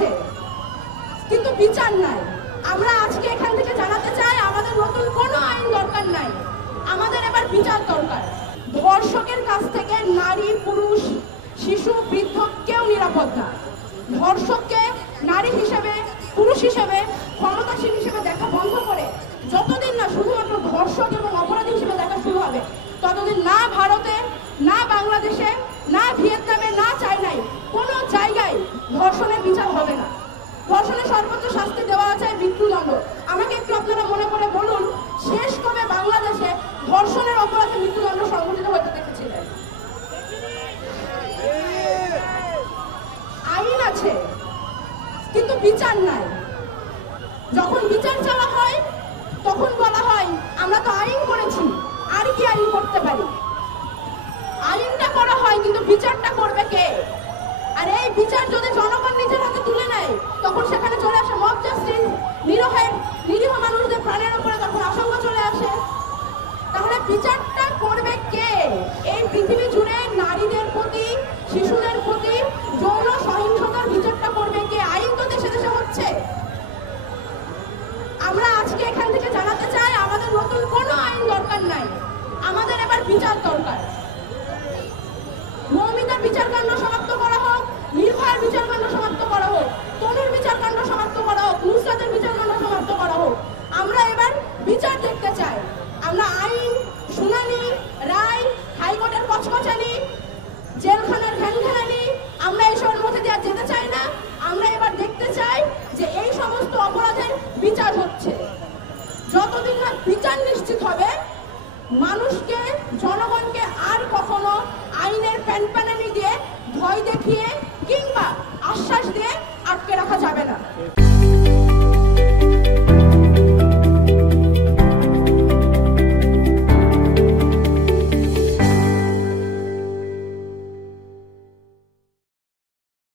আছে কিন্তু বিচার নাই। আমরা আজকে এখান থেকে জানাতে চাই আমাদের নতুন কোনো আইন দরকার নাই, আমাদের এবার বিচার দরকার। ধর্ষকের কাছ থেকে নারী, পুরুষ, শিশু, বৃদ্ধ কেউ নিরাপদ না। ধর্ষককে নারী হিসেবে, পুরুষ হিসেবে, ক্ষমতাসীন হিসেবে দেখা বন্ধ করে যতদিন না শুধুমাত্র ধর্ষক এবং অপরাধী হিসেবে দেখা শুরু হবে, ততদিন না ভারতে, না বাংলাদেশে, না ভিয়েতনামে, না চায়নায় কোনো জায়গায় ধর্ষণের বিচার হবে না। ধর্ষণের সর্বোচ্চ শাস্তি দেওয়া আছে মৃত্যুদণ্ড। আমাকে একটু আপনারা মনে করে বলুন, শেষ কবে বাংলাদেশে ধর্ষণের অপরাধে মৃত্যুদণ্ড সংঘটিত হতে দেখেছিলেন? আইন আছে কিন্তু বিচার নাই। যখন বিচার চাওয়া হয় তখন বলা হয় আমরা তো আইন করেছি, আর কি আইন করতে পারি। আইনটা করা হয় কিন্তু বিচারটা করবে কে? আর এই বিচার যদি জনগণ নিজের হাতে তুলে নেয় তখন সেখানে চলে আসে মব জাস্টিস, নিরীহ মানুষদের প্রাণের উপরে তখন আশঙ্কা চলে আসে। তাহলে বিচারটা করবে কে? এই পৃথিবী জুড়ে নারীদের প্রতি, শিশুদের প্রতি যৌন সহিংসতার বিচারটা করবে কে? আইন তো দেশে দেশে হচ্ছে। আমরা আজকে এখান থেকে জানাতে চাই আমাদের নতুন কোনো আইন দরকার নাই, আমাদের এবার বিচার দরকার। মৌমিতার বিচারকাণ্ড সমাপ্ত করা হোক, নির্ভয়ার বিচারকাণ্ড সমাপ্ত করা হোক, তনুর বিচারকাণ্ড সমাপ্ত করা হোক, নুসরাতের বিচারকাণ্ড সমাপ্ত করা হোক। আমরা এবার বিচার দেখতে চাই। আমরা আইন, শুনানি, রায়, হাইকোর্টের কচকচানি, জেলখানার ঘ্যানঘ্যানানি আমরা এইসবের মধ্যে দিয়ে যেতে চাই না। আমরা এবার দেখতে চাই যে এই সমস্ত অপরাধের বিচার হচ্ছে। যতদিন না বিচার নিশ্চিত হবে, মানুষকে, জনগণকে আর কখনো আইনের প্যানপ্যানানি দিয়ে, ভয় দেখিয়ে কিংবা আশ্বাস দিয়ে আটকে রাখা যাবে না।